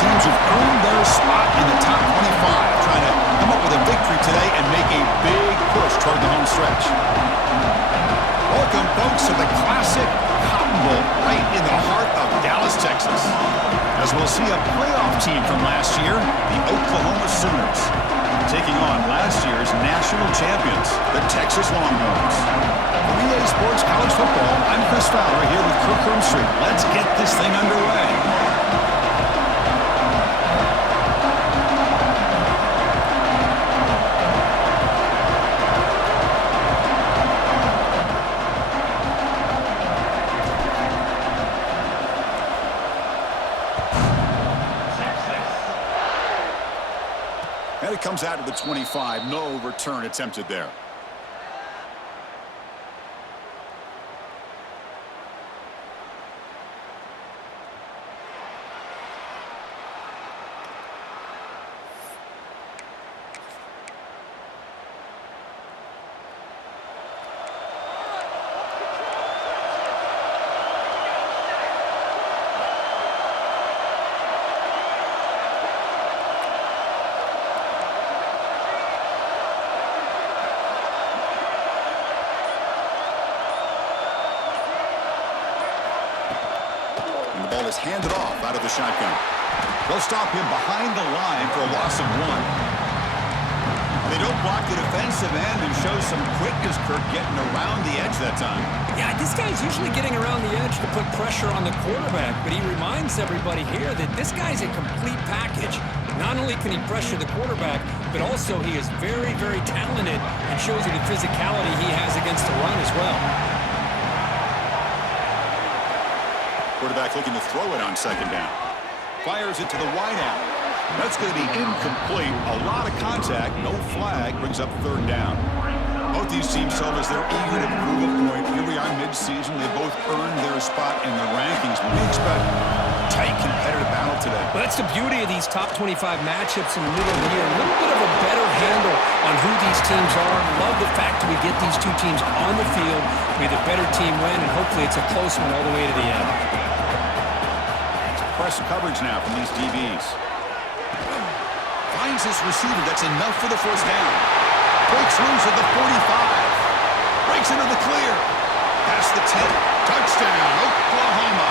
teams who've earned their spot in the top 25, trying to come up with a victory today and make a big push toward the home stretch. Welcome, folks, to the classic Cotton Bowl right in the heart of Dallas, Texas. As we'll see a playoff team from last year, the Oklahoma Sooners, taking on last year's national champions, the Texas Longhorns. For EA Sports College Football, I'm Chris Fowler here with Kirk Street. Let's get this thing underway. And it comes out to the 25. No return attempted there. Is handed off out of the shotgun. They'll stop him behind the line for a loss of 1. They don't block the defensive end and show some quickness, Kirk, getting around the edge that time. Yeah, this guy's usually getting around the edge to put pressure on the quarterback, but he reminds everybody here that this guy's a complete package. Not only can he pressure the quarterback, but also he is very, very talented and shows you the physicality he has against the run as well. Quarterback looking to throw it on second down. Fires it to the wideout. That's going to be incomplete. A lot of contact. No flag. Brings up third down. Both these teams told us they're eager to prove a point. Here we are mid-season. They both earned their spot in the rankings. We expect a tight, competitive battle today. Well, that's the beauty of these top 25 matchups in the middle of the year. A little bit of a better handle on who these teams are. Love the fact that we get these two teams on the field. May the better team win, and hopefully it's a close one all the way to the end. Press coverage now from these DBs. Finds his receiver. That's enough for the first down. Breaks loose at the 45. Breaks into the clear. Past the 10. Touchdown, Oklahoma.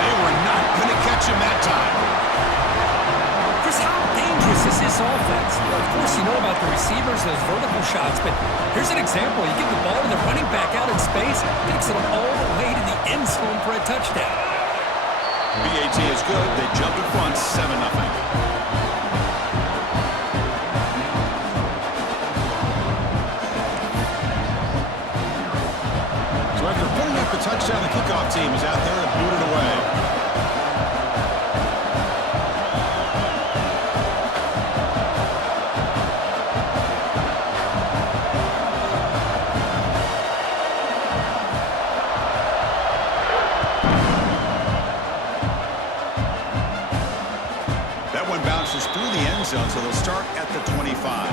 They were not going to catch him that time. Chris, how dangerous is this offense? Well, of course, you know about the receivers, those vertical shots, but here's an example. You give the ball to the running back out in space, takes it all the way to the end zone for a touchdown. BAT is good. They jump in front, 7-0. So after putting up the touchdown, the kickoff team is out there to boot it away. Through the end zone, so they'll start at the 25.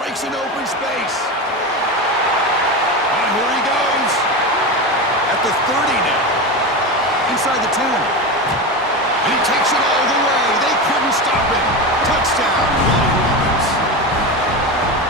Breaks into open space. And here he goes. At the 30 now. Inside the 10. And he takes it all the way. They couldn't stop him. Touchdown, Longhorns.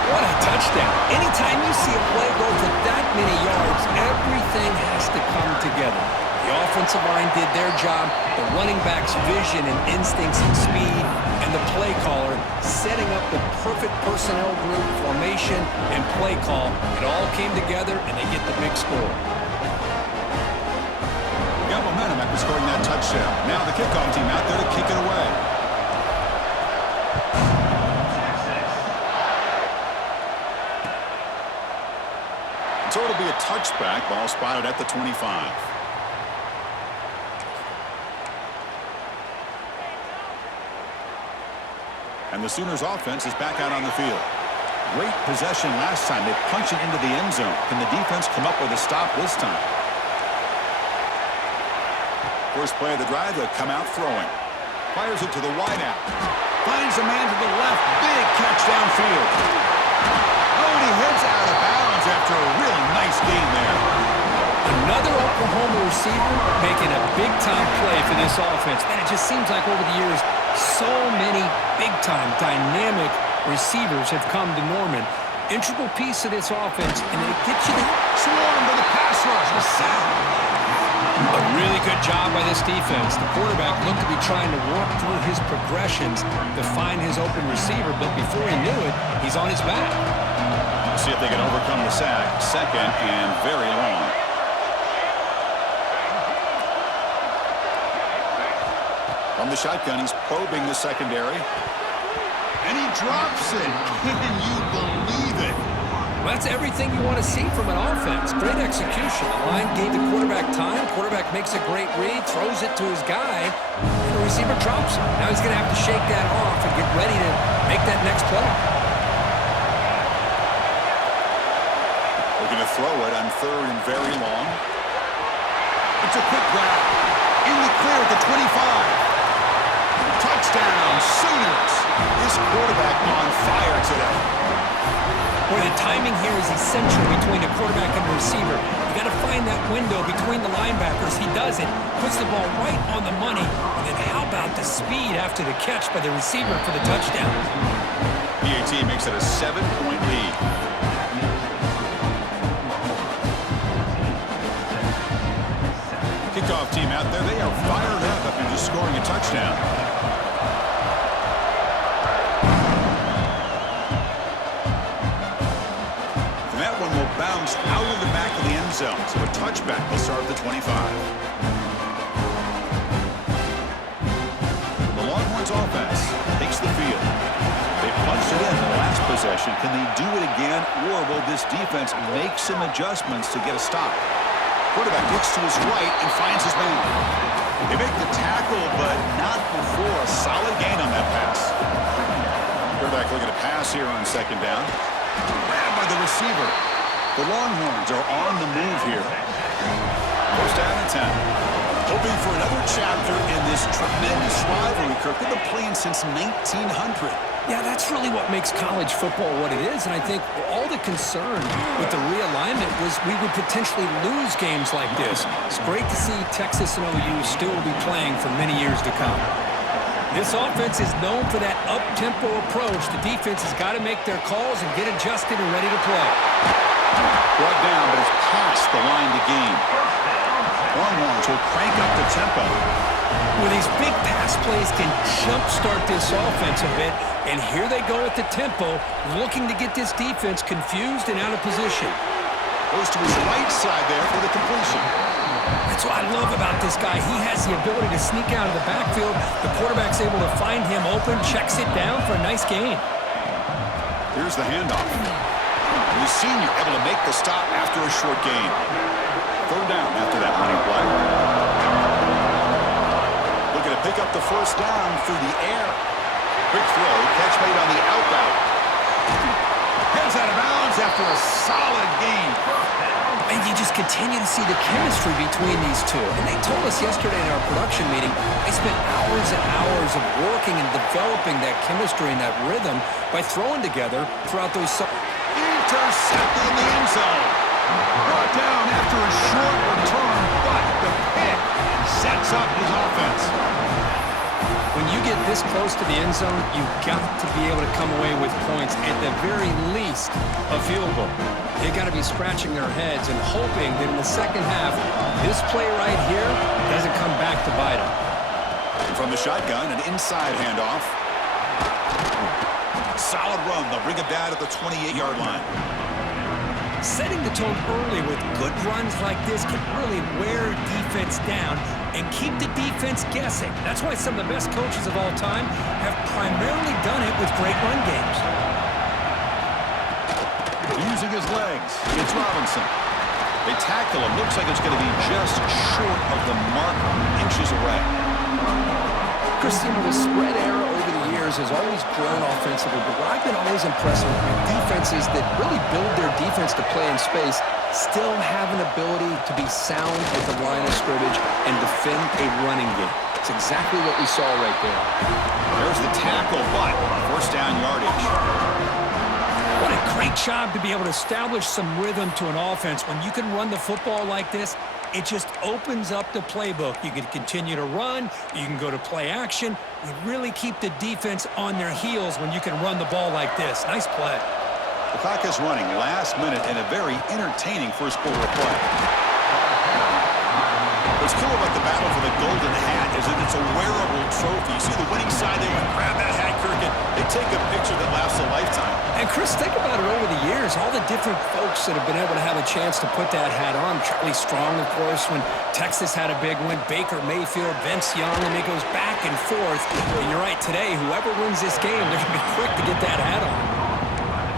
What a touchdown. Anytime you see a play go for that many yards, everything has to come together. The offensive line did their job, the running back's vision and instincts and speed, and the play caller setting up the perfect personnel group, formation, and play call. It all came together, and they get the big score. Got momentum after scoring that touchdown. Now the kickoff team out there to kick it away. So it'll be a touchback. Ball spotted at the 25. And the Sooners offense is back out on the field. Great possession last time. They punch it into the end zone. Can the defense come up with a stop this time? First play of the drive, they come out throwing. Fires it to the wideout. Finds a man to the left. Big catch downfield. Oh, and he heads out of bounds after a real nice gain there. Another Oklahoma receiver making a big-time play for this offense. And it just seems like over the years, so many big-time, dynamic receivers have come to Norman. Integral piece of this offense, and it gets you Swarmed by the pass rush. A sack. a really good job by this defense. The quarterback looked to be trying to work through his progressions to find his open receiver, but before he knew it, he's on his back. We'll see if they can overcome the sack. Second and very long. From the shotgun, he's probing the secondary. And he drops it. Can you believe it? Well, that's everything you want to see from an offense. Great execution. The line gave the quarterback time. Quarterback makes a great read, throws it to his guy, and the receiver drops it. Now he's going to have to shake that off and get ready to make that next play. Looking to throw it on third and very long. It's a quick grab. In the clear at the 25. Touchdown, Sooners. This quarterback on fire today. Boy, the timing here is essential between a quarterback and a receiver. You got to find that window between the linebackers. He does it, puts the ball right on the money, and then how about the speed after the catch by the receiver for the touchdown? PAT makes it a 7-point lead. Kickoff team out there, they are fired up after just scoring a touchdown. And that one will bounce out of the back of the end zone. So a touchback will start at the 25. The Longhorns offense takes the field. They punched it in the last possession. Can they do it again, or will this defense make some adjustments to get a stop? Quarterback looks to his right and finds his man. They make the tackle, but not before a solid gain on that pass. Quarterback looking to pass here on second down. Grabbed by the receiver. The Longhorns are on the move here. First down and 10. Hoping for another chapter in this tremendous rivalry, Kirk. They've been playing since 1900. Yeah, that's really what makes college football what it is, and I think all the concern with the realignment was we would potentially lose games like this. It's great to see Texas and OU still be playing for many years to come. This offense is known for that up-tempo approach. The defense has got to make their calls and get adjusted and ready to play. Brought down, but it's past the line to gain. Longhorns will crank up the tempo. Well, these big pass plays can jumpstart this offense a bit, and here they go at the tempo, looking to get this defense confused and out of position. Goes to his right side there for the completion. That's what I love about this guy. He has the ability to sneak out of the backfield. The quarterback's able to find him open, checks it down for a nice gain. Here's the handoff. The senior able to make the stop after a short gain. Third down after that running play. Looking to pick up the first down through the air. Quick throw, catch made on the outbound. Heads out of bounds after a solid gain. And you just continue to see the chemistry between these two. And they told us yesterday in our production meeting, they spent hours and hours of working and developing that chemistry and that rhythm by throwing together throughout those... Intercepted in the end zone. Brought down after a short return, but the pick sets up his offense. When you get this close to the end zone, you've got to be able to come away with points, at the very least, a field goal. They've got to be scratching their heads and hoping that in the second half, this play right here doesn't come back to bite them. From the shotgun, an inside handoff. Solid run. They'll bring it down at the 28-yard line. Setting the tone early with good runs like this can really wear defense down and keep the defense guessing. That's why some of the best coaches of all time have primarily done it with great run games. Using his legs, it's Robinson. They tackle him. Looks like it's going to be just short of the mark, inches away. Chris, the spread era over the years has always grown offensively, but what I've been always impressed with defenses that really build their defense to play in space still have an ability to be sound at the line of scrimmage and defend a running game. It's exactly what we saw right there. There's the tackle, but first down yardage. What a great job to be able to establish some rhythm to an offense. When you can run the football like this, it just opens up the playbook. You can continue to run. You can go to play action. You really keep the defense on their heels when you can run the ball like this. Nice play. The clock is running last minute in a very entertaining first quarter of play. What's cool about the battle for the golden hat is that it's a wearable trophy. You see the winning side, they would grab that hat, Kirk, and they take a picture that lasts a lifetime. And, Chris, think about it over the years. All the different folks that have been able to have a chance to put that hat on. Charlie Strong, of course, when Texas had a big win. Baker Mayfield, Vince Young, and it goes back and forth. And you're right, today, whoever wins this game, they're going to be quick to get that hat on.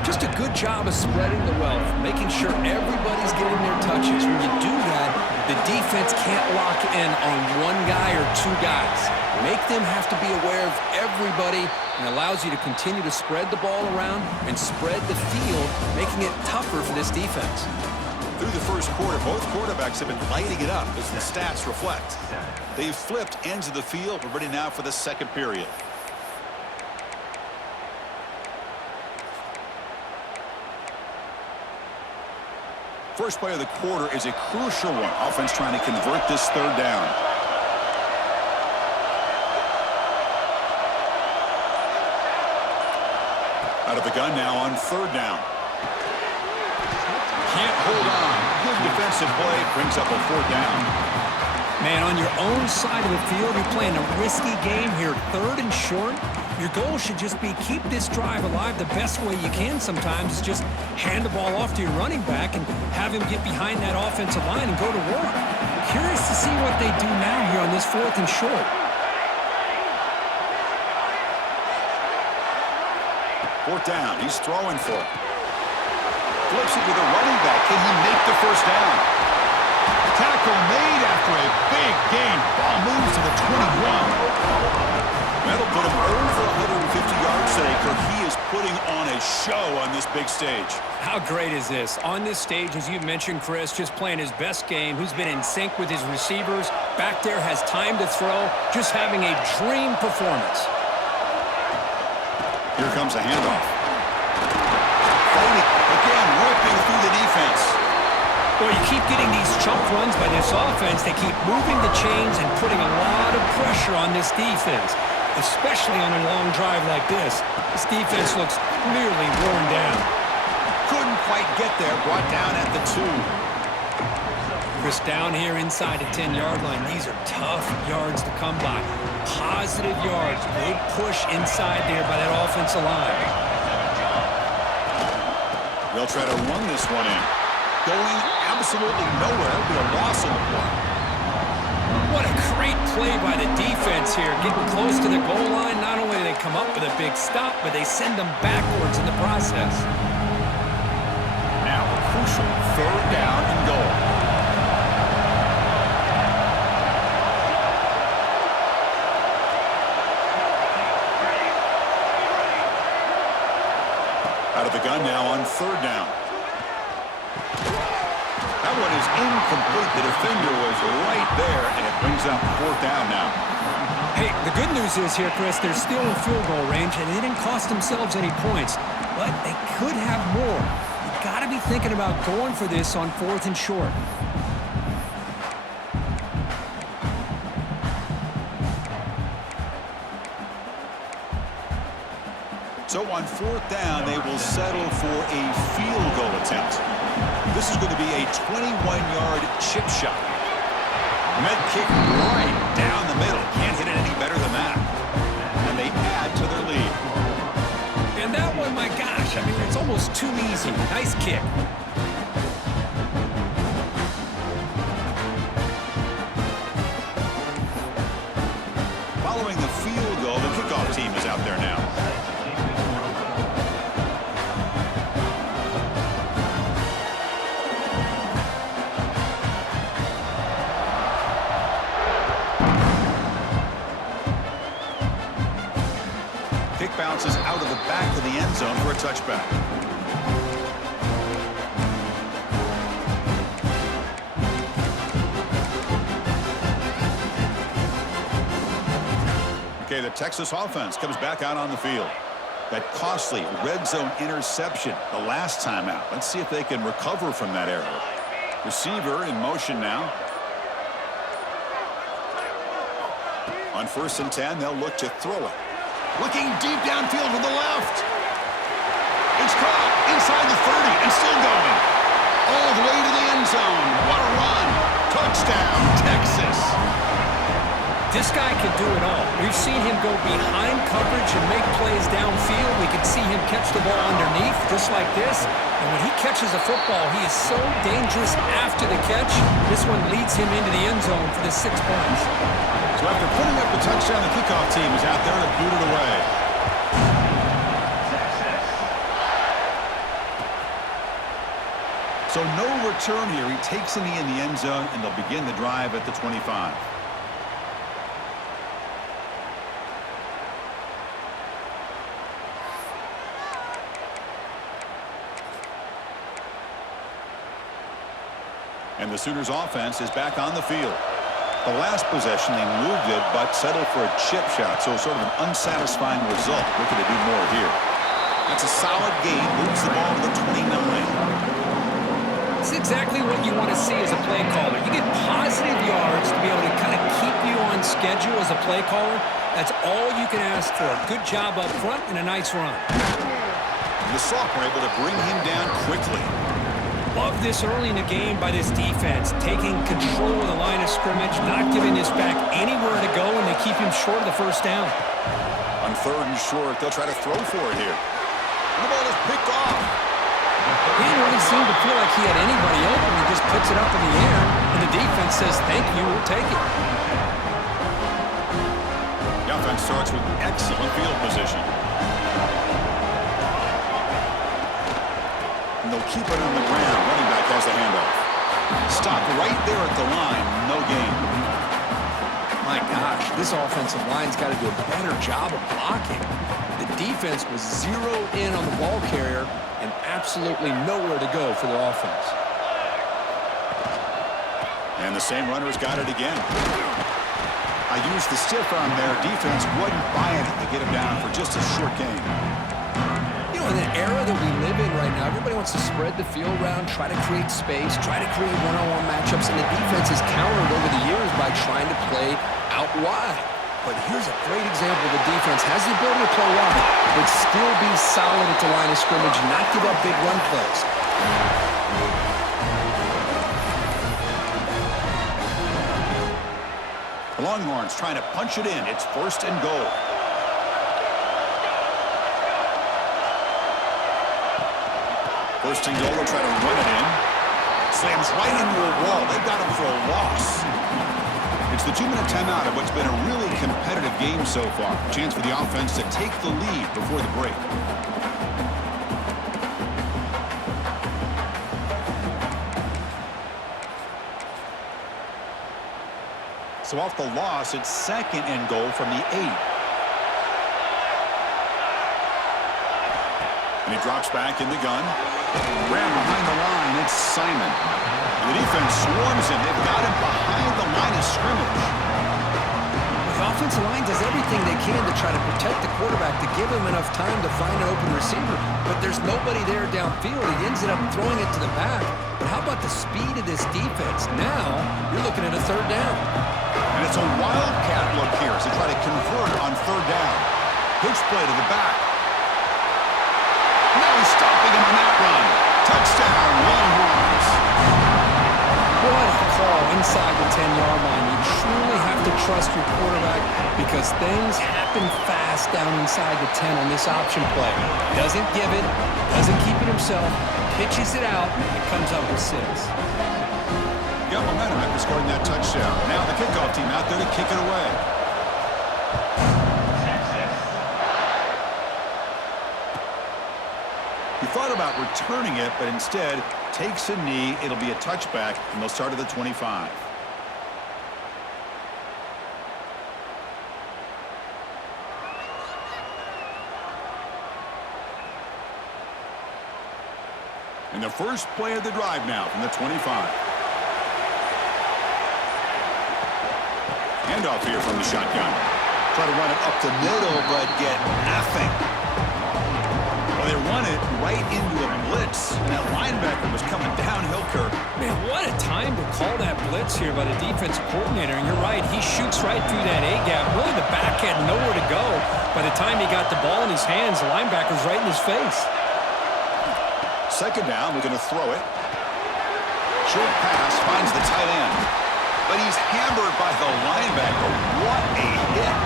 Just a good job of spreading the wealth, making sure everybody's getting their touches. When you do that, the defense can't lock in on one guy or two guys. Make them have to be aware of everybody, and allows you to continue to spread the ball around and spread the field, making it tougher for this defense. Through the first quarter, both quarterbacks have been lighting it up as the stats reflect. They've flipped ends of the field. We're ready now for the second period. First play of the quarter is a crucial one. Offense trying to convert this third down. Out of the gun now on third down. Can't hold on. Good defensive play. Brings up a fourth down. Man, on your own side of the field, you're playing a risky game here. Third and short. Your goal should just be keep this drive alive the best way you can sometimes is just hand the ball off to your running back and have him get behind that offensive line and go to work. Curious to see what they do now here on this fourth and short. Fourth down. He's throwing for it. Flips it to the running back. Can he make the first down? Tackle made after a big gain. Ball moves to the 21. That'll put him over 150 yards today, Kirk. He is putting on a show on this big stage. How great is this? On this stage, as you mentioned, Chris, just playing his best game. Who's been in sync with his receivers. Back there, has time to throw. Just having a dream performance. Here comes a handoff. Fighting again, ripping through the defense. Well, you keep getting these chunk runs by this offense. They keep moving the chains and putting a lot of pressure on this defense, especially on a long drive like this. This defense looks clearly worn down. Couldn't quite get there. Brought down at the 2. Chris, down here inside the 10-yard line. These are tough yards to come by. Positive yards. Good push inside there by that offensive line. They'll try to run this one in. Going absolutely nowhere. It'll be a loss on the play. What a great play by the defense here. Getting close to the goal line. Not only do they come up with a big stop, but they send them backwards in the process. Now a crucial third down and goal. Out of the gun now on third down. That one is incomplete. The defender was right there, and it brings up fourth down now. Hey, the good news is here, Chris, they're still in field goal range, and they didn't cost themselves any points, but they could have more. You got to be thinking about going for this on fourth and short. So on fourth down, they will settle for a field goal attempt. This is going to be a 21-yard chip shot. Med kick right down the middle. Can't hit it any better than that. And they add to their lead. And that one, my gosh, I mean, it's almost too easy. Nice kick. Following the field goal, the kickoff team is out there now. Bounces out of the back of the end zone for a touchback. Okay, the Texas offense comes back out on the field. That costly red zone interception the last time out. Let's see if they can recover from that error. Receiver in motion now. On 1st and 10, they'll look to throw it. Looking deep downfield to the left. It's caught inside the 30 and still going. All the way to the end zone. What a run. Touchdown, Texas. This guy can do it all. We've seen him go behind coverage and make plays downfield. We can see him catch the ball underneath, just like this. And when he catches a football, he is so dangerous after the catch. This one leads him into the end zone for the 6 points. So after putting up the touchdown, the kickoff team is out there to boot it away. So no return here. He takes a knee in the end zone, and they'll begin the drive at the 25. And the Sooners offense is back on the field. The last possession, they moved it, but settled for a chip shot, so sort of an unsatisfying result. Looking to do more here. That's a solid gain. Moves the ball to the 29. It's exactly what you want to see as a play caller. You get positive yards to be able to kind of keep you on schedule as a play caller. That's all you can ask for. Good job up front and a nice run. The Sophomore able to bring him down quickly. Love this early in the game by this defense, taking control of the line of scrimmage, not giving this back anywhere to go, and they keep him short of the first down. On 3rd and short, they'll try to throw for it here. And the ball is picked off. He didn't really seem to feel like he had anybody open. He just puts it up in the air, and the defense says, thank you, we'll take it. The offense starts with excellent field position. And they'll keep it on the ground. Running back has the handoff. Stop right there at the line. No gain. My gosh, this offensive line's got to do a better job of blocking. The defense was zeroed in on the ball carrier and absolutely nowhere to go for the offense. And the same runner's got it again. I used the stiff arm there. Defense wasn't buying it to get him down for just a short gain. You know, in the era that we live in right now, everybody wants to spread the field around, try to create space, try to create one-on-one matchups, and the defense has countered over the years by trying to play out wide. But here's a great example. The defense has the ability to play wide, but still be solid at the line of scrimmage, not give up big run plays. The Longhorns trying to punch it in. It's 1st and goal. First and goal, they'll try to run it in. Slams right into a wall. They've got him for a loss. It's the 2-minute timeout of what's been a really competitive game so far. Chance for the offense to take the lead before the break. So off the loss, it's 2nd and goal from the 8. And he drops back in the gun. Ran behind the line, it's Simon. And the defense swarms him. They've got him behind the line of scrimmage. The offensive line does everything they can to try to protect the quarterback, to give him enough time to find an open receiver. But there's nobody there downfield. He ends up throwing it to the back. But how about the speed of this defense? Now you're looking at a 3rd down. And it's a wildcat look here as they try to convert on 3rd down. Pitch play to the back. Now he's stopping him on that run. Touchdown, Longhorns. What a call inside the 10-yard line. You truly have to trust your quarterback because things happen fast down inside the 10 on this option play. Doesn't give it, doesn't keep it himself, pitches it out, and comes up with 6. Got momentum after scoring that touchdown. Now the kickoff team out there to kick it away. He thought about returning it, but instead takes a knee. It'll be a touchback, and they'll start at the 25. And the first play of the drive now from the 25. Handoff here from the shotgun. Try to run it up the middle, but get nothing. Well, they run it right into a blitz. And that linebacker was coming downhill, Kirk. Man, what a time to call that blitz here by the defensive coordinator. And you're right, he shoots right through that A-gap. Really, the back had nowhere to go. By the time he got the ball in his hands, the linebacker's right in his face. Second down, we're going to throw it. Short pass finds the tight end. But he's hammered by the linebacker. What a hit.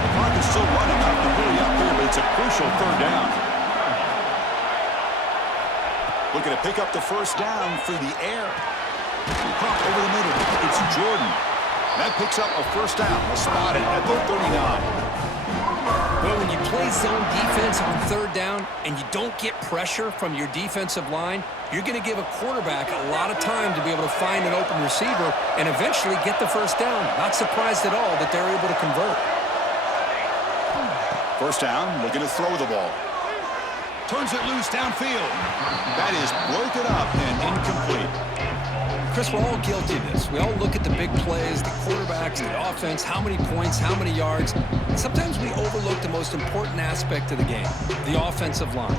The clock is still running up to hurry up here, but it's a crucial third down. Looking to pick up the first down through the air. Pump over the middle. It's Jordan. That picks up a first down. We'll spot it at the 39. Well, when you play zone defense on third down and you don't get pressure from your defensive line, you're going to give a quarterback a lot of time to be able to find an open receiver and eventually get the first down. Not surprised at all that they're able to convert. First down, looking to throw the ball. Turns it loose downfield. That is broken up and incomplete. Chris, we're all guilty of this. We all look at the big plays, the quarterbacks, the offense, how many points, how many yards. And sometimes we overlook the most important aspect of the game, the offensive line.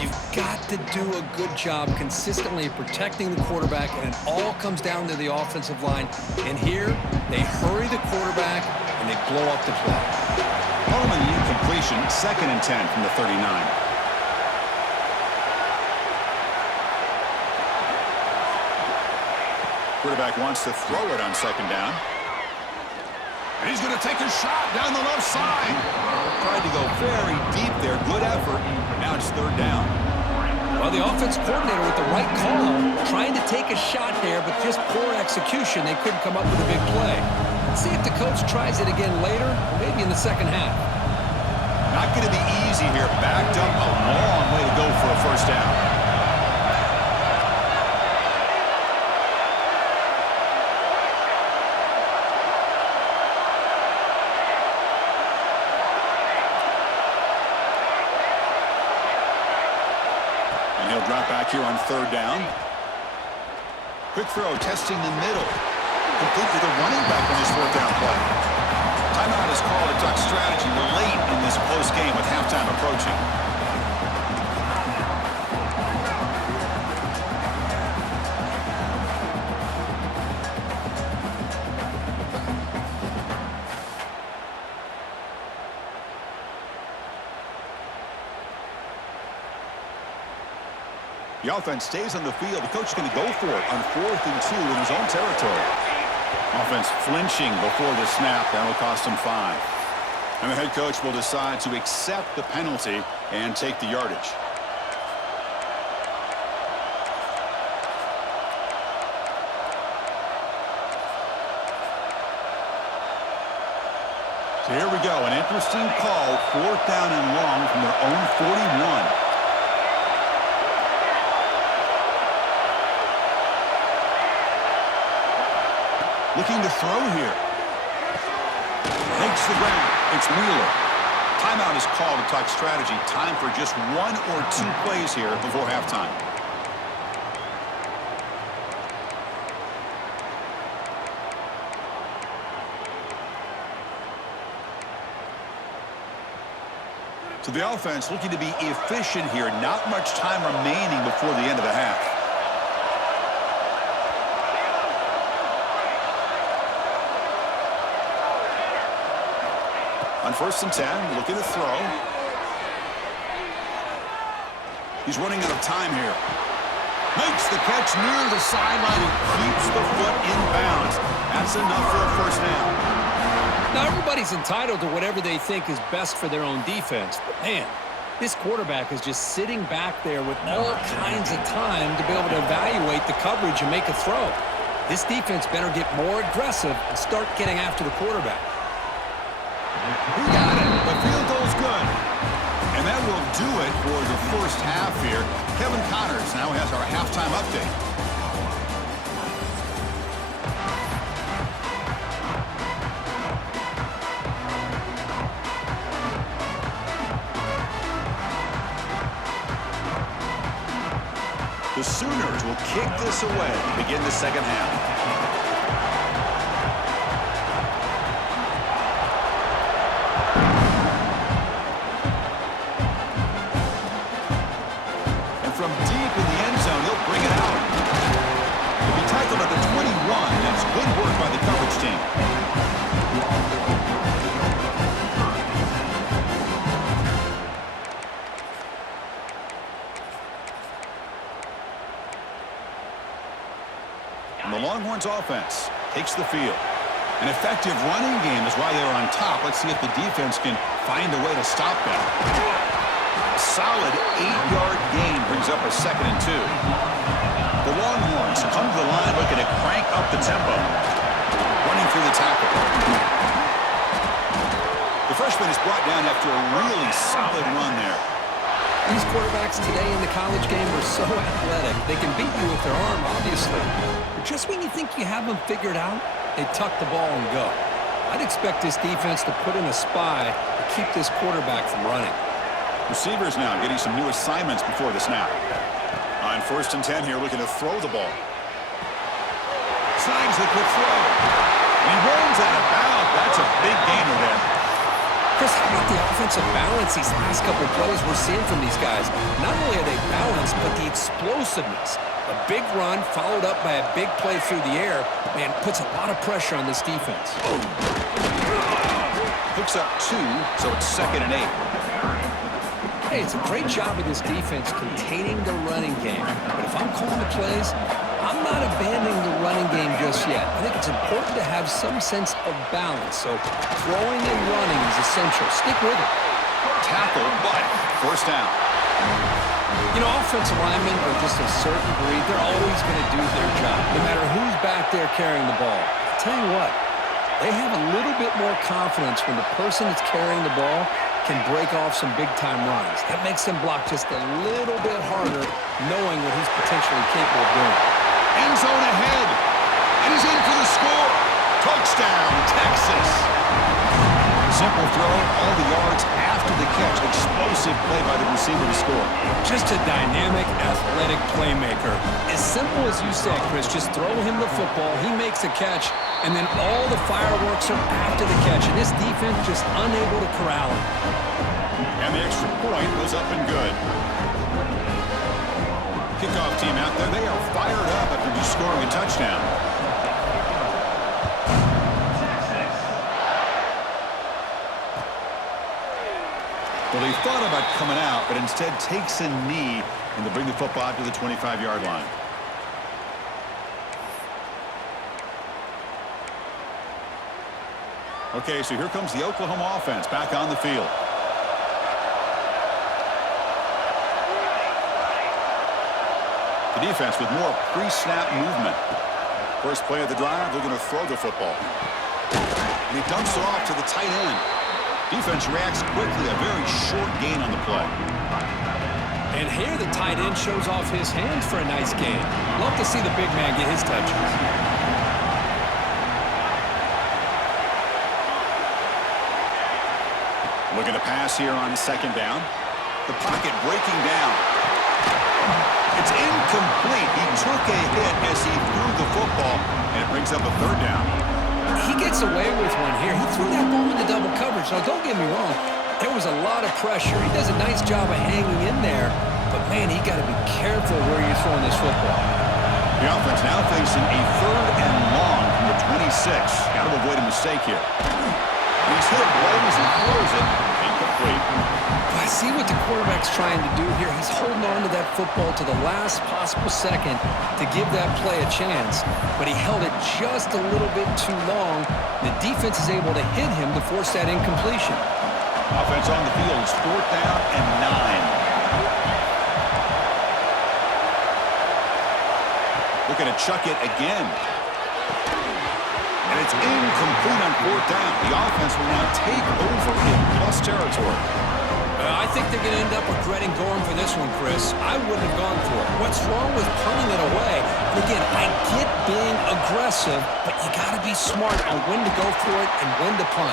You've got to do a good job consistently protecting the quarterback, and it all comes down to the offensive line. And here, they hurry the quarterback, and they blow up the play. Following the incompletion, 2nd and 10 from the 39. Quarterback wants to throw it on second down. And he's going to take a shot down the left side. Tried to go very deep there. Good effort. Now it's third down. Well, the offense coordinator with the right call, trying to take a shot there, but just poor execution. They couldn't come up with a big play. Let's see if the coach tries it again later, or maybe in the second half. Not going to be easy here. Backed up a long way to go for a first down. He'll drop back here on third down. Quick throw, testing the middle. Complete to the running back on his fourth down play. Timeout is called. A duck strategy late in this close game with halftime approaching. The offense stays on the field. The coach is going to go for it on 4th and 2 in his own territory. Offense flinching before the snap. That will cost him 5. And the head coach will decide to accept the penalty and take the yardage. So here we go. An interesting call. 4th down and long from their own 41. Looking to throw here. Makes the ground. It's Wheeler. Timeout is called to talk strategy. Time for just 1 or 2 plays here before halftime. So the offense looking to be efficient here. Not much time remaining before the end of the half. On 1st and 10, looking to throw. He's running out of time here. Makes the catch near the sideline and keeps the foot in bounds. That's enough for a first down. Now, everybody's entitled to whatever they think is best for their own defense. But, man, this quarterback is just sitting back there with all kinds of time to be able to evaluate the coverage and make a throw. This defense better get more aggressive and start getting after the quarterback. He got it. The field goal's good. And that will do it for the first half here. Kevin Connors now has our halftime update. The Sooners will kick this away to begin the second half. The Longhorns offense takes the field. An effective running game is why they were on top. Let's see if the defense can find a way to stop them. A solid 8-yard gain brings up a 2nd and 2. The Longhorns come to the line looking to crank up the tempo. Running through the tackle. The freshman is brought down after a really solid run there. These quarterbacks today in the college game are so athletic. They can beat you with their arm, obviously. But just when you think you have them figured out, they tuck the ball and go. I'd expect this defense to put in a spy to keep this quarterback from running. Receivers now getting some new assignments before the snap. On 1st and 10 here, looking to throw the ball. Signs the quick throw. He runs out of bounds. That's a big gainer there. Chris, how about the offensive balance these last couple of plays we're seeing from these guys? Not only are they balanced, but the explosiveness. A big run followed up by a big play through the air, man, puts a lot of pressure on this defense. Picks up 2, so it's 2nd and 8. Hey, it's a great job of this defense containing the running game. But if I'm calling the plays, I'm not abandoning the running game just yet. I think it's important to have some sense of balance. So throwing and running is essential. Stick with it. Tackle, but 1st down. You know, offensive linemen are just a certain breed. They're always going to do their job, no matter who's back there carrying the ball. I'll tell you what, they have a little bit more confidence when the person that's carrying the ball can break off some big-time runs. That makes them block just a little bit harder, knowing what he's potentially capable of doing. End zone ahead, and he's in for the score. Touchdown, Texas. Simple throw, all the yards after the catch. Explosive play by the receiver to score. Just a dynamic, athletic playmaker. As simple as you said, Chris, just throw him the football, he makes a catch, and then all the fireworks are after the catch. And this defense just unable to corral him. And the extra point was up and good. Kickoff team out there, they are fired up after just scoring a touchdown. Well, he thought about coming out, but instead takes a knee and to bring the football out to the 25-yard line. Okay, so here comes the Oklahoma offense back on the field. The defense with more pre-snap movement. First play of the drive, they're going to throw the football. And he dumps it off to the tight end. Defense reacts quickly, a very short gain on the play. And here the tight end shows off his hands for a nice gain. Love to see the big man get his touches. Looking to pass here on 2nd down. The pocket breaking down. It's incomplete. He took a hit as he threw the football, and it brings up a 3rd down. He gets away with one here. He threw that ball into double coverage. Now, don't get me wrong. There was a lot of pressure. He does a nice job of hanging in there. But, man, he got to be careful where you're throwing this football. The offense now facing a 3rd and long from the 26. Got to avoid a mistake here. He's hit it right as he throws it. Incomplete. I see what the quarterback's trying to do here. He's holding on to that football to the last possible second to give that play a chance. But he held it just a little bit too long. The defense is able to hit him to force that incompletion. Offense on the field is 4th down and 9. Looking to chuck it again. And it's incomplete on 4th down. The offense will now take over in plus territory. I think they're going to end up regretting going for this one, Chris. I wouldn't have gone for it. What's wrong with punting it away? And again, I get being aggressive, but you got to be smart on when to go for it and when to punt.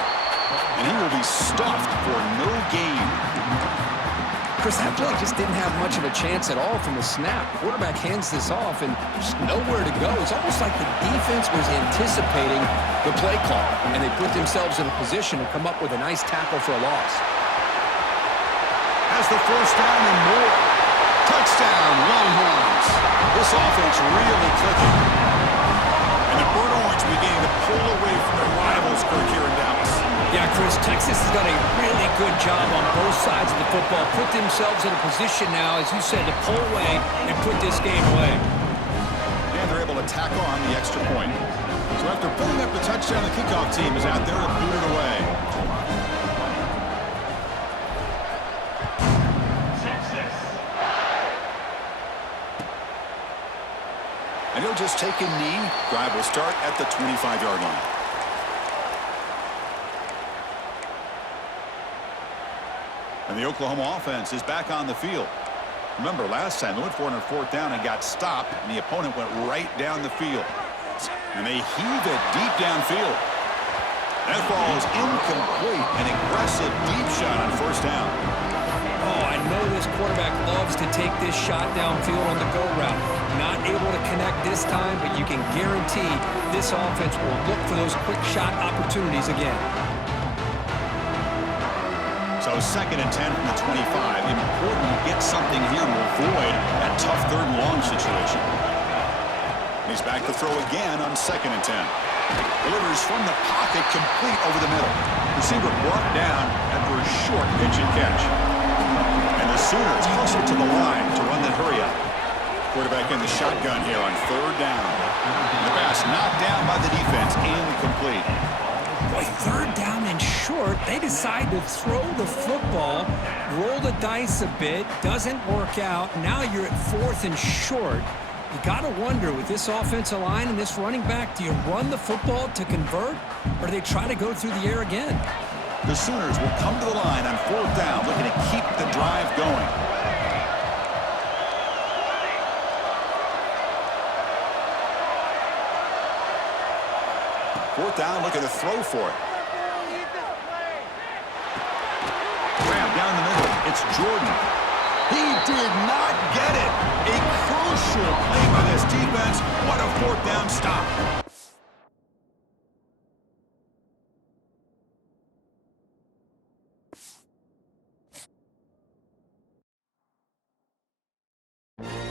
And he will be stuffed for no gain. Chris, that play just didn't have much of a chance at all from the snap. Quarterback hands this off and just nowhere to go. It's almost like the defense was anticipating the play call, and they put themselves in a position to come up with a nice tackle for a loss. Has the 1st down and more. Touchdown, Longhorns. This offense really clicking. And the Burnt Orange beginning to pull away from their rivals, Kirk, here in Dallas. Yeah, Chris, Texas has done a really good job on both sides of the football. Put themselves in a position now, as you said, to pull away and put this game away. And they're able to tackle on the extra point. So after putting up the touchdown, the kickoff team is out there to boot it away. And he'll just take a knee. Drive will start at the 25-yard line. And the Oklahoma offense is back on the field. Remember, last time they went for it on 4th down and got stopped, and the opponent went right down the field. And they heave it deep downfield. That ball is incomplete. An aggressive deep shot on 1st down. Oh, I know this quarterback loves to take this shot downfield on the go route. Not able to connect this time, but you can guarantee this offense will look for those quick shot opportunities again. So 2nd and 10 from the 25. Important to get something here to avoid that tough 3rd and long situation. He's back to throw again on 2nd and 10. Delivers from the pocket, complete over the middle. Receiver brought down after a short pitch and catch. And the Sooners hustle to the line to run that hurry up. Quarterback in the shotgun here on 3rd down. And the pass knocked down by the defense, incomplete. Boy, 3rd down and short. They decide to throw the football, roll the dice a bit, doesn't work out. Now you're at 4th and short. You got to wonder, with this offensive line and this running back, do you run the football to convert, or do they try to go through the air again? The Sooners will come to the line on 4th down, looking to keep the drive going. Fourth down, looking to throw for it. Grab down the middle. It's Jordan. He did not get it. A crucial play by this defense. What a 4th down stop.